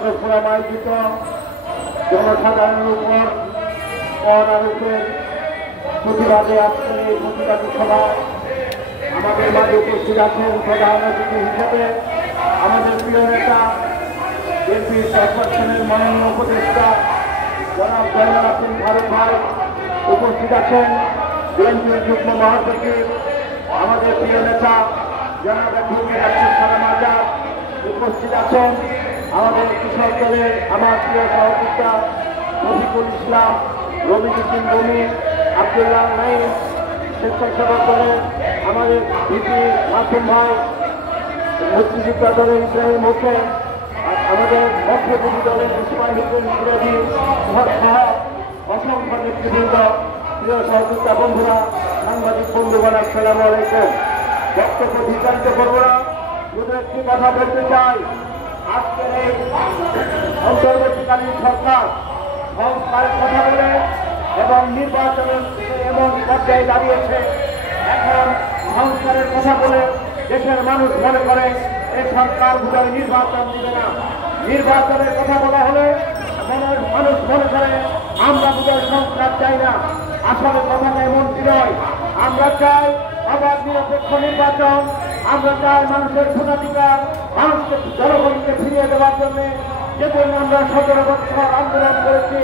আয়োজিত জনসাধারণের উপর কর আরোপের প্রতিবাদে আজকের এই প্রতিবাদী সভা আমাদের মাঝে উপস্থিত আছেন প্রধান অতিথি হিসেবে আমাদের প্রিয় নেতা বিএনপি চেয়ারপারসনের মাননীয় উপদেষ্টা জনাব জয়নাল আবদিন ফারুক ভাই উপস্থিত আছেন বিএনপির যুগ্ম মহাসচিব আমাদের প্রিয় নেতা জনাব অ্যাডভোকেট আব্দুল সালাম আজাদ উপস্থিত আছেন আমাদের কৃষক দলের আমার প্রিয় সহযোগিতা রফিকুল ইসলাম রবিউদ্দিন রুমি আব্দুল্লাহ নাইম স্বেচ্ছাসেবক দলের আমাদের ভিপি মাসুম ভাই মুক্তিযোদ্ধা দলের ইব্রাহিম হোসেন আমাদের মধ্যপ্রদেশ দলের ইসমাইল ইব্রাহিম সহ অসংখ্য নেতৃবৃন্দ প্রিয় সহযোগিতা বন্ধুরা সাংবাদিক বন্ধুগণ আসসালামু আলাইকুম। বক্তব্য বিস্তারিত করবো না, শুধু একটি কথা বলতে চাই। আজকের এই অন্তর্বর্তীকালীন সরকার সংস্কারের কথা বলে এবং নির্বাচনের এমন পর্যায়ে দাঁড়িয়েছে, এখন সংস্কারের কথা বলে দেশের মানুষ মনে করে এই সরকার বোধহয় নির্বাচন দিবে না। নির্বাচনের কথা বলা হলে মানুষ মনে করে আমরা বোধহয় সংস্কার চাই না। আসলে কথাটা এমনটি নয়। আমরা চাই আবার নিরপেক্ষ নির্বাচন, আমরা চাই মানুষের ভোটাধিকার মানুষকে জনগণকে ফিরিয়ে দেওয়ার জন্য যে জন্য আমরা 17 বছর আন্দোলন করেছি।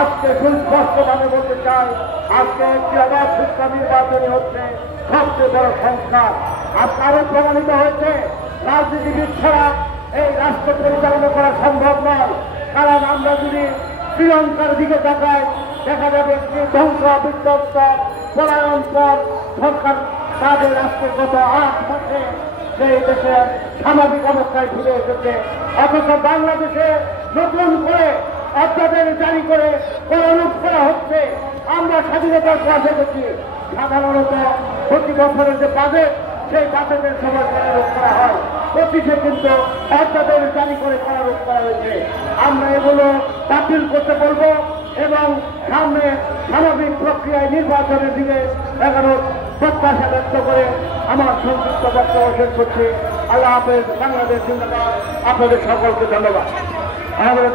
আজকে সুস্পষ্টভাবে বলতে চাই, আজকে একটি আবার সুষ্ঠু নির্বাচনই হচ্ছে সবচেয়ে বড় সংস্কার। আর কারণ প্রমাণিত হয়েছে রাজনীতিবিদ ছাড়া এই রাষ্ট্র পরিচালনা করা সম্ভব নয়। কারণ আমরা যদি শ্রীলঙ্কার দিকে তাকাই দেখা যাবে ধ্বংস বিধ্বস্ত পলায়ন পর সরকার তাদের রাষ্ট্রের গত 8 মাসে সেই দেশে স্বাভাবিক অবস্থায় ফিরে এসেছে। অথচ বাংলাদেশে নতুন করে অধ্যাদেশ জারি করে করারূপ করা হচ্ছে। আমরা স্বাধীনতার পর দেখেছি সাধারণত প্রতি বছরের যে বাজেট সেই বাজেটের সময় করারূপ করা হয়, অফিসে কিন্তু অধ্যাদেশ জারি করে করারূপ করা হয়েছে। আমরা এগুলো বাতিল করতে বলবো এবং সামনে স্বাভাবিক প্রক্রিয়ায় নির্বাচনের দিকে এগারো প্রত্যাশা ব্যক্ত করে আমার সংক্ষিপ্ত বক্তব্য শেষ করছি। আল্লাহ হাফেজ। বাংলাদেশ জিন্দাবাদ। আপনাদের সকলকে ধন্যবাদ। আমাদের